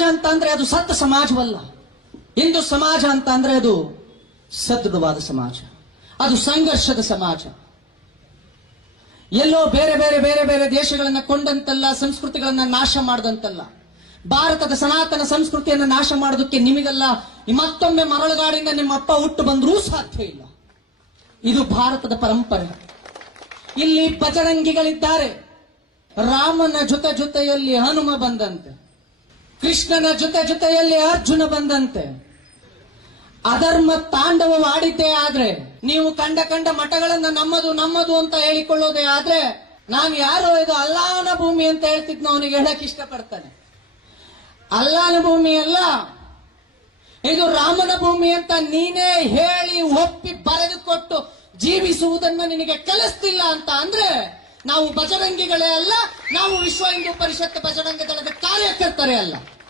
ಅಂತ ಅಂದ್ರೆ ಅದು ಸತ್ತ ಸಮಾಜವಲ್ಲ. ಹಿಂದೂ ಸಮಾಜ ಅಂತ ಅಂದ್ರೆ ಅದು ಸದೃಢವಾದ ಸಮಾಜ, ಅದು ಸಂಘರ್ಷದ ಸಮಾಜ. ಎಲ್ಲೋ ಬೇರೆ ಬೇರೆ ಬೇರೆ ಬೇರೆ ದೇಶಗಳನ್ನ ಕೊಂಡಂತಲ್ಲ, ಸಂಸ್ಕೃತಿಗಳನ್ನ ನಾಶ ಮಾಡದಂತಲ್ಲ. ಭಾರತದ ಸನಾತನ ಸಂಸ್ಕೃತಿಯನ್ನು ನಾಶ ಮಾಡೋದಕ್ಕೆ ನಿಮಗೆಲ್ಲ ಮತ್ತೊಮ್ಮೆ ಮರಳುಗಾಡಿಂದ ನಿಮ್ಮ ಅಪ್ಪ ಹುಟ್ಟು ಬಂದರೂ ಸಾಧ್ಯ ಇಲ್ಲ. ಇದು ಭಾರತದ ಪರಂಪರೆ. ಇಲ್ಲಿ ಬಜರಂಗಿಗಳಿದ್ದಾರೆ. ರಾಮನ ಜೊತೆಯಲ್ಲಿ ಹನುಮ ಬಂದಂತೆ, ಕೃಷ್ಣನ ಜೊತೆಯಲ್ಲಿ ಅರ್ಜುನ ಬಂದಂತೆ. ಅಧರ್ಮ ತಾಂಡವವಾಡಿದ್ದೇ ಆದ್ರೆ, ನೀವು ಕಂಡ ಮಠಗಳನ್ನ ನಮ್ಮದು ಅಂತ ಹೇಳಿಕೊಳ್ಳೋದೇ ಆದ್ರೆ, ನಾನು ಯಾರೋ ಇದು ಅಲ್ಲಾಹನ ಭೂಮಿ ಅಂತ ಹೇಳ್ತಿದ್ನ ಅವನಿಗೆ ಹೇಳಕ್ ಇಷ್ಟಪಡ್ತಾನೆ. ಅಲ್ಲಾಹನ ಭೂಮಿ ಅಲ್ಲ, ಇದು ರಾಮನ ಭೂಮಿ ಅಂತ ನೀನೇ ಹೇಳಿ ಒಪ್ಪಿ ಬರೆದುಕೊಟ್ಟು ಜೀವಿಸುವುದನ್ನು ನಿನಗೆ ಕಲಿಸ್ತಿಲ್ಲ ಅಂತ ಅಂದ್ರೆ ನಾವು ಬಜರಂಗಿಗಳೇ ಅಲ್ಲ, ನಾವು ವಿಶ್ವ ಹಿಂದೂ ಪರಿಷತ್ ಬಜರಂಗ ದಳದ ಕಾರ್ಯಕರ್ತರೇ ಅಲ್ಲ.